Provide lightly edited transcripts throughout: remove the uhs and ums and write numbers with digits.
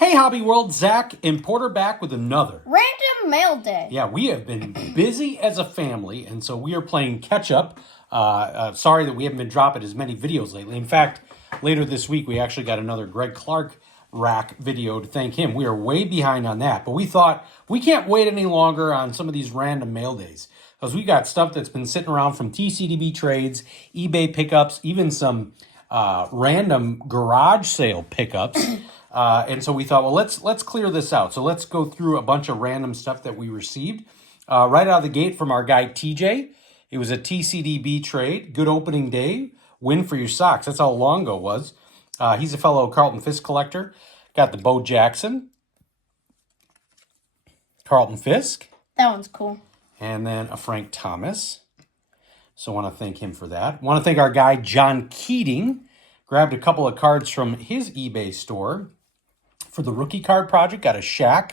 Hey, Hobby World, Zach and Porter back with another Random Mail Day. Yeah, we have been busy as a family, and so we are playing catch up. Sorry that we haven't been dropping as many videos lately. In fact, later this week, we actually got another Greg Clark rack video to thank him. We are way behind on that, but we thought we can't wait any longer on some of these random mail days because we got stuff that's been sitting around from TCDB trades, eBay pickups, even some random garage sale pickups. And so we thought, well, let's clear this out. So let's go through a bunch of random stuff that we received right out of the gate from our guy TJ. It was a TCDB trade. Good opening day. Win for your socks. That's how Longo was. He's a fellow Carlton Fisk collector. Got the Bo Jackson. Carlton Fisk. That one's cool. And then a Frank Thomas. So I want to thank him for that. Want to thank our guy John Keating. Grabbed a couple of cards from his eBay store. For the rookie card project, got a Shaq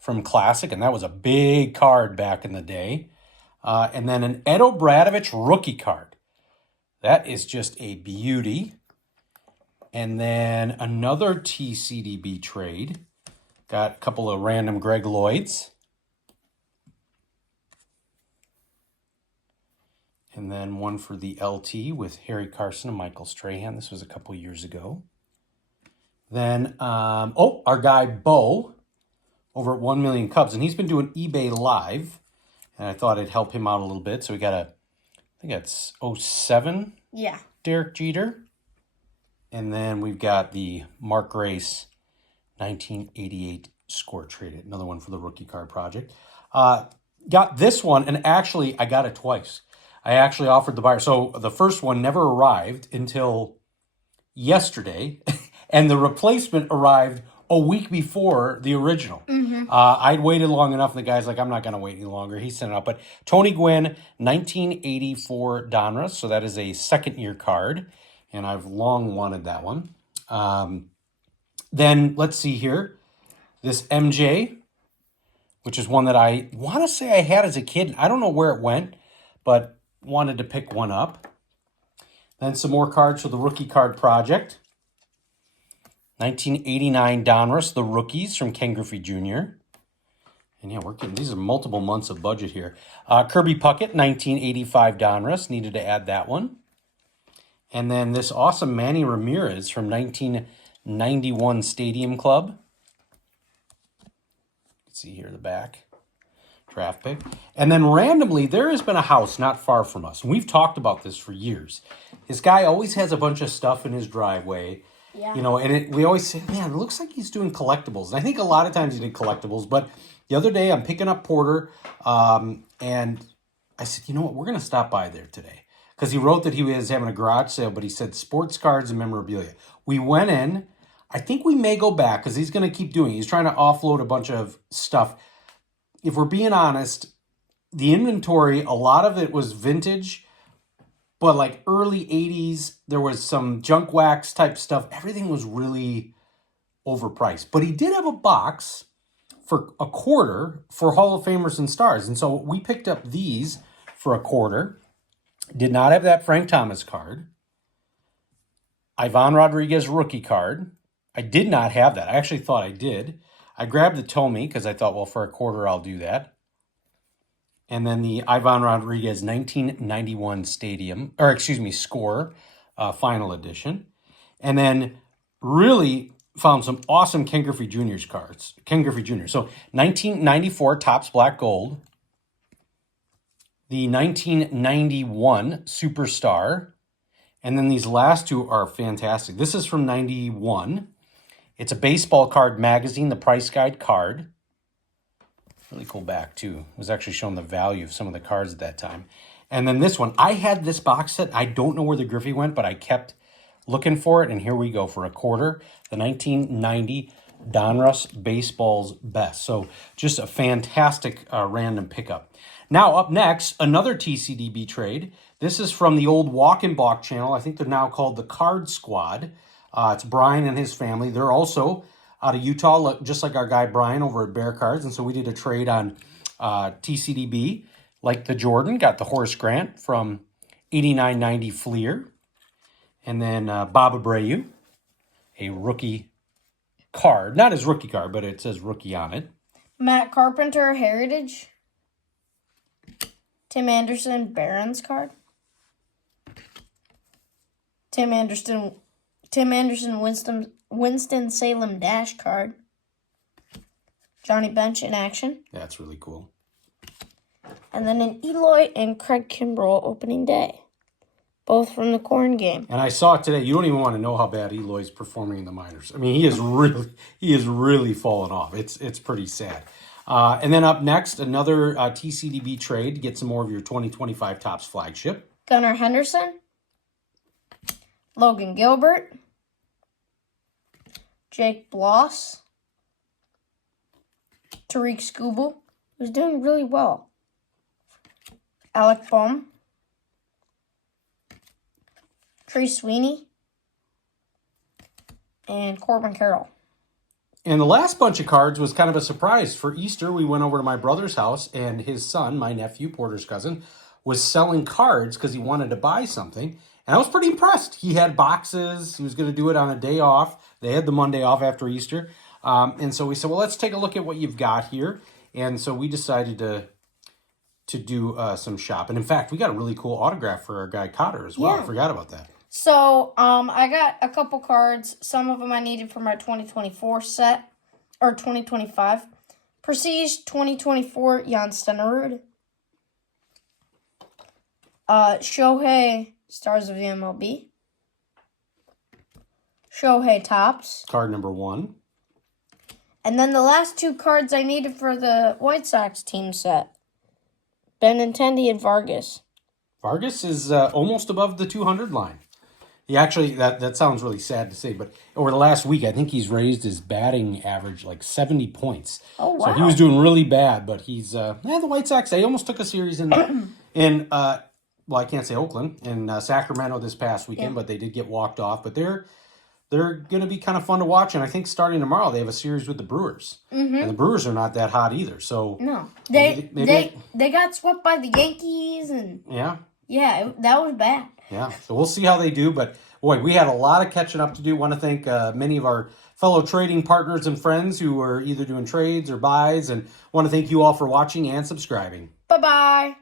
from Classic, and that was a big card back in the day. And then an Ed O'Bradovich rookie card. That is just a beauty. And then another TCDB trade. Got a couple of random Greg Lloyds. And then one for the LT with Harry Carson and Michael Strahan. This was a couple years ago. Then, our guy Bo over at 1 Million Cubs, and he's been doing eBay Live, and I thought it'd help him out a little bit. So we got I think that's 07. Yeah. Derek Jeter. And then we've got the Mark Grace 1988 score traded, another one for the rookie card project. Got this one, and actually I got it twice. I actually offered the buyer. So the first one never arrived until yesterday. And the replacement arrived a week before the original. Mm-hmm. I'd waited long enough, and the guy's like, I'm not going to wait any longer. He sent it out. But Tony Gwynn, 1984 Donruss. So that is a second-year card, and I've long wanted that one. Then let's see here. This MJ, which is one that I want to say I had as a kid. I don't know where it went, but wanted to pick one up. Then some more cards for the rookie card project. 1989 Donruss, the rookies from Ken Griffey Jr. And yeah, we're getting, these are multiple months of budget here. Kirby Puckett, 1985 Donruss, needed to add that one. And then this awesome Manny Ramirez from 1991 Stadium Club. Let's see here, the back. Draft pick. And then randomly, there has been a house not far from us. We've talked about this for years. This guy always has a bunch of stuff in his driveway. Yeah. You know, and we always say, man, it looks like he's doing collectibles. And I think a lot of times he did collectibles. But the other day, I'm picking up Porter, and I said, you know what, we're going to stop by there today. Because he wrote that he was having a garage sale, but he said sports cards and memorabilia. We went in. I think we may go back because he's going to keep doing it. He's trying to offload a bunch of stuff. If we're being honest, the inventory, a lot of it was vintage. But like early 80s, there was some junk wax type stuff. Everything was really overpriced. But he did have a box for a quarter for Hall of Famers and Stars. And so we picked up these for a quarter. Did not have that Frank Thomas card. Ivan Rodriguez rookie card. I did not have that. I actually thought I did. I grabbed the Tommy because I thought, well, for a quarter, I'll do that. And then the Ivan Rodriguez 1991 score, final edition. And then really found some awesome Ken Griffey Jr.'s cards. Ken Griffey Jr. So 1994 Topps Black Gold. The 1991 Superstar. And then these last two are fantastic. This is from 91. It's a baseball card magazine, the price guide card. Really cool back, too. It was actually showing the value of some of the cards at that time. And then this one. I had this box set. I don't know where the Griffey went, but I kept looking for it. And here we go for a quarter. The 1990 Donruss Baseball's Best. So just a fantastic random pickup. Now, up next, another TCDB trade. This is from the old Walk and Balk channel. I think they're now called the Card Squad. It's Brian and his family. They're also out of Utah, just like our guy Brian over at Bear Cards. And so we did a trade on TCDB, like the Jordan. Got the Horace Grant from 89-90 Fleer. And then Bob Abreu, a rookie card. Not his rookie card, but it says rookie on it. Matt Carpenter, Heritage. Tim Anderson, Barons card. Tim Anderson, Winston-Salem Dash card. Johnny Bench in action. That's really cool. And then an Eloy and Craig Kimbrell opening day. Both from the corn game. And I saw it today. You don't even want to know how bad Eloy's performing in the minors. I mean, he is really fallen off. It's pretty sad. And then up next, another TCDB trade to get some more of your 2025 Topps flagship. Gunnar Henderson. Logan Gilbert. Jake Bloss. Tariq Skubal, who's doing really well. Alec Bohm. Trey Sweeney. And Corbin Carroll. And the last bunch of cards was kind of a surprise. For Easter, we went over to my brother's house, and his son, my nephew, Porter's cousin, was selling cards because he wanted to buy something. And I was pretty impressed. He had boxes. He was going to do it on a day off. They had the Monday off after Easter. And so we said, well, let's take a look at what you've got here. And so we decided to do some shopping. In fact, we got a really cool autograph for our guy Cotter as well. Yeah. I forgot about that. So, I got a couple cards. Some of them I needed for my 2024 set, or 2025. Prestige 2024, Jan Stenerud. Shohei, Stars of the MLB. Shohei Topps. Card number 1. And then the last two cards I needed for the White Sox team set. Benintendi and Vargas. Vargas is almost above the 200 line. He actually, that sounds really sad to say, but over the last week, I think he's raised his batting average like 70 points. Oh, wow. So he was doing really bad, but he's, the White Sox, they almost took a series in well, I can't say Oakland, in Sacramento this past weekend, but they did get walked off. But they're going to be kind of fun to watch, and I think starting tomorrow, they have a series with the Brewers. Mm-hmm. And the Brewers are not that hot either, so... No. Maybe They got swept by the Yankees, and... Yeah. Yeah, that was bad. Yeah, so we'll see how they do, but boy, we had a lot of catching up to do. Want to thank many of our fellow trading partners and friends who are either doing trades or buys, and want to thank you all for watching and subscribing. Bye-bye.